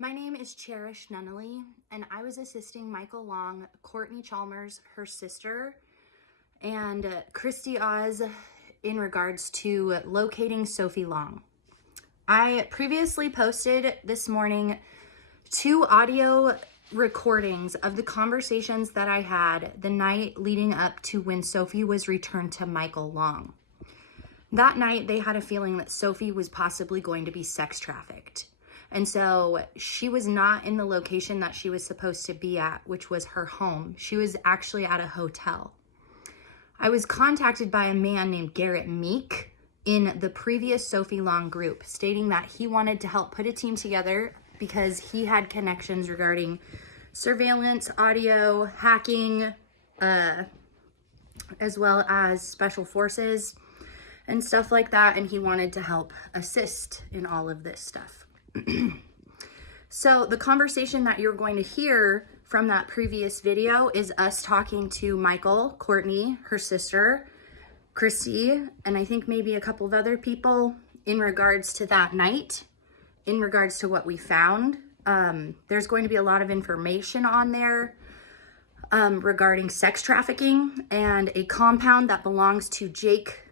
My name is Cherish Nunnally, and I was assisting Michael Long, Courtney Chalmers, her sister, and Christy Oz in regards to locating Sophie Long. I previously posted this morning 2 audio recordings of the conversations that I had the night leading up to when Sophie was returned to Michael Long. That night, they had a feeling that Sophie was possibly going to be sex trafficked. And so she was not in the location that she was supposed to be at, which was her home. She was actually at a hotel. I was contacted by a man named Garrett Meek in the previous Sophie Long group, stating that he wanted to help put a team together because he had connections regarding surveillance, audio, hacking, as well as special forces and stuff like that. And he wanted to help assist in all of this stuff. So the conversation that you're going to hear from that previous video is us talking to Michael, Courtney, her sister, Christy, and I think maybe a couple of other people in regards to that night, in regards to what we found. There's going to be a lot of information on there regarding sex trafficking and a compound that belongs to Jake,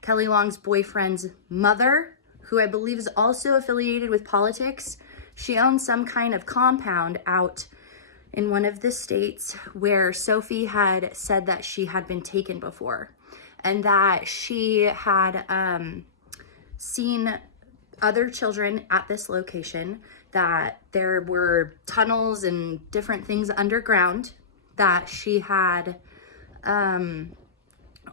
Kelly Long's boyfriend's mother, who I believe is also affiliated with politics. She owns some kind of compound out in one of the states where Sophie had said that she had been taken before, and that she had seen other children at this location, that there were tunnels and different things underground, that she had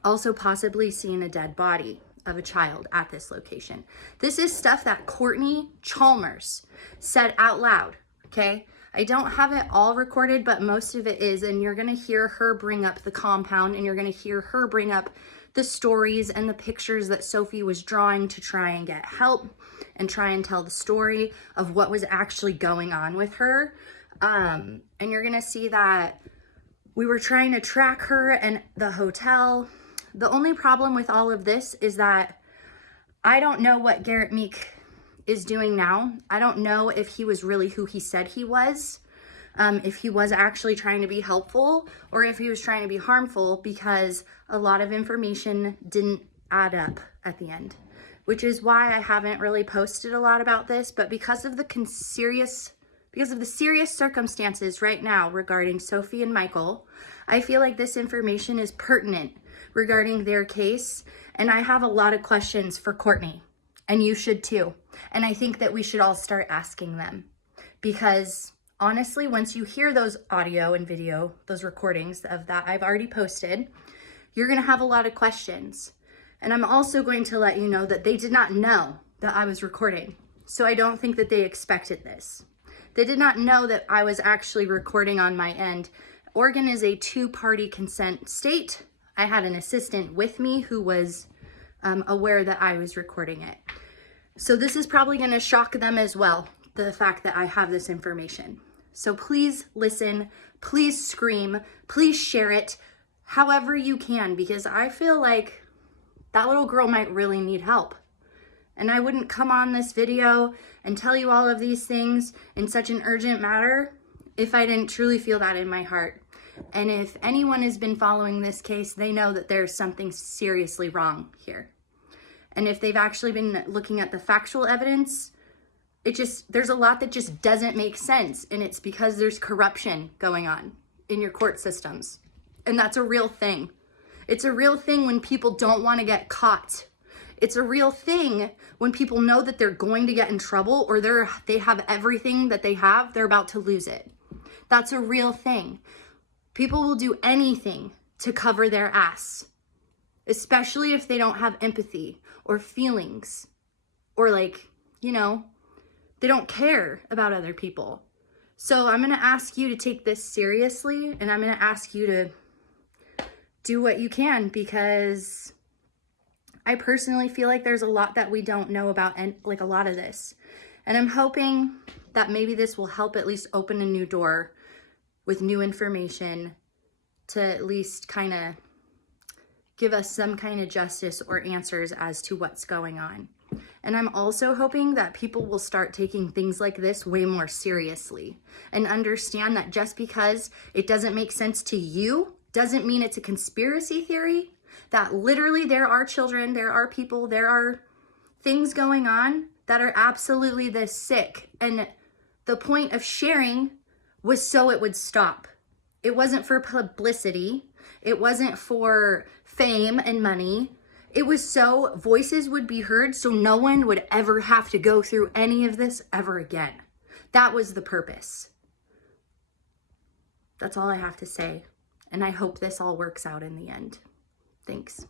also possibly seen a dead body of a child at this location. This is stuff that Courtney Chalmers said out loud, okay? I don't have it all recorded, but most of it is, and you're gonna hear her bring up the compound, and you're gonna hear her bring up the stories and the pictures that Sophie was drawing to try and get help and try and tell the story of what was actually going on with her. And you're gonna see that we were trying to track her and the hotel. The only problem with all of this is that I don't know what Garrett Meek is doing now. I don't know if he was really who he said he was, if he was actually trying to be helpful or if he was trying to be harmful, because a lot of information didn't add up at the end, which is why I haven't really posted a lot about this. But because of the serious circumstances right now regarding Sophie and Michael, I feel like this information is pertinent regarding their case. And I have a lot of questions for Courtney, and you should too. And I think that we should all start asking them, because honestly, once you hear those audio and video, those recordings of that I've already posted, you're gonna have a lot of questions. And I'm also going to let you know that they did not know that I was recording. So I don't think that they expected this. They did not know that I was actually recording on my end. Oregon is a 2-party consent state. I had an assistant with me who was aware that I was recording it. So this is probably going to shock them as well, the fact that I have this information. So please listen, please scream, please share it however you can, because I feel like that little girl might really need help. And I wouldn't come on this video and tell you all of these things in such an urgent matter if I didn't truly feel that in my heart. And if anyone has been following this case, they know that there's something seriously wrong here. And if they've actually been looking at the factual evidence, there's a lot that just doesn't make sense. And it's because there's corruption going on in your court systems. And that's a real thing. It's a real thing when people don't want to get caught. It's a real thing when people know that they're going to get in trouble, or they have everything that they have, they're about to lose it. That's a real thing. People will do anything to cover their ass, especially if they don't have empathy or feelings, or they don't care about other people. So I'm going to ask you to take this seriously, and I'm going to ask you to do what you can, because I personally feel like there's a lot that we don't know about, and like a lot of this. And I'm hoping that maybe this will help at least open a new door with new information to at least kind of give us some kind of justice or answers as to what's going on. And I'm also hoping that people will start taking things like this way more seriously and understand that just because it doesn't make sense to you doesn't mean it's a conspiracy theory, that literally there are children, there are people, there are things going on that are absolutely this sick. And the point of sharing was so it would stop. It wasn't for publicity. It wasn't for fame and money. It was so voices would be heard, so no one would ever have to go through any of this ever again. That was the purpose. That's all I have to say. And I hope this all works out in the end. Thanks.